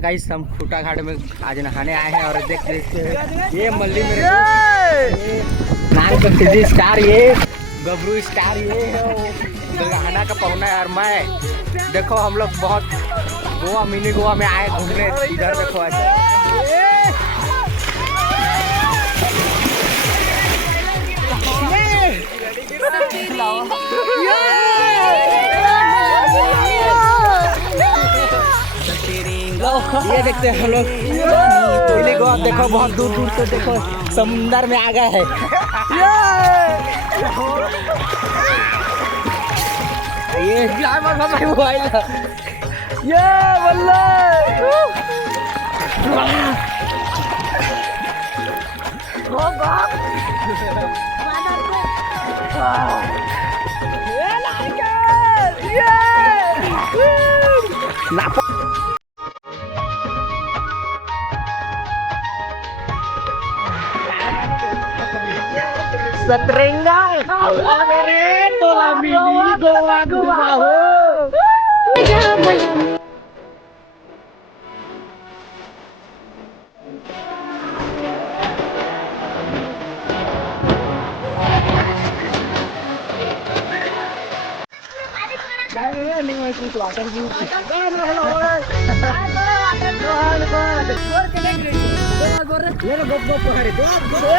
Guys हम खूटा घाट में आज नहाने आए हैं और देख ये मल्ली मेरे नाम का फिजी स्टार, ये गबरू स्टार, ये गंगाना का पहुना है। और मैं देखो हम लोग बहुत गोवा मिनी गोवा में आए घूमने, इधर देखो ये देखते हैं हम लोग मिनी गोवा। देखो बहुत दूर दूर से देखो समुंदर में आ गए हैं। ये Setringga, tola mini goa goa ho. Go, go, go, go, go, go, go,